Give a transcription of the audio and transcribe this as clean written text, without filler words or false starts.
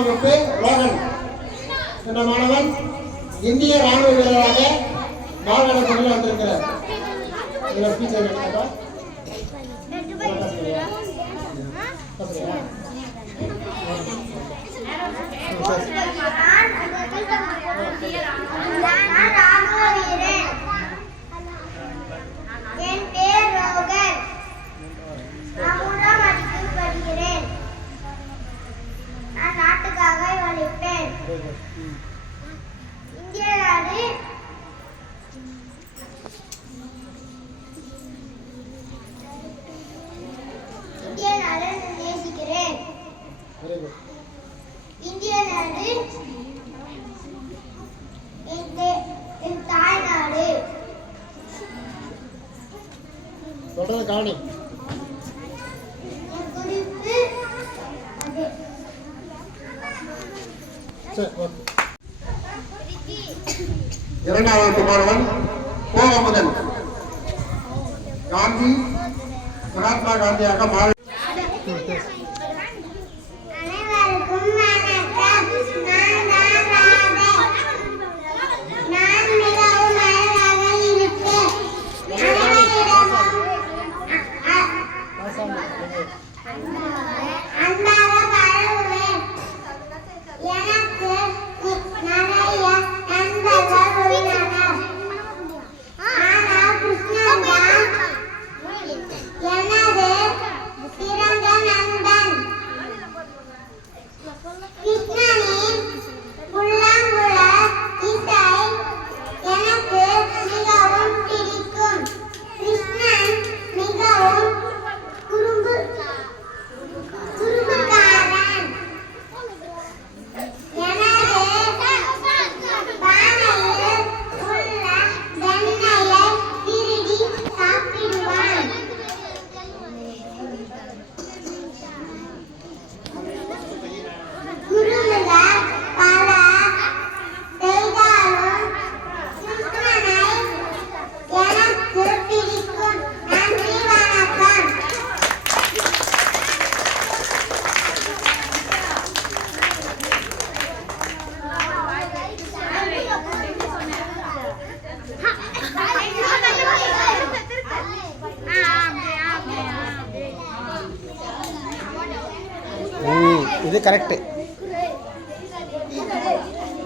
வகுப்பு ரோகன் என்ற மாணவன் இந்திய ராணுவ வீரராக மாவட்ட பணியில் வந்திருக்கிறார். இதில் ஸ்பீச் நடக்கிறதா? என் பேர் ரோகன். நான் படிக்கிறேன். நான் நாட்டுக்காக உழைப்பேன். இந்திய நாடு நேசிக்கிறேன். இந்திய நாடு என் தாய்நாடு. சொல்றது காணி குறிப்பு இரண்டாவது மாணவன் கோவமுதன் காந்தி மகாத்மா காந்தியாக மாறி இது கரெக்ட்.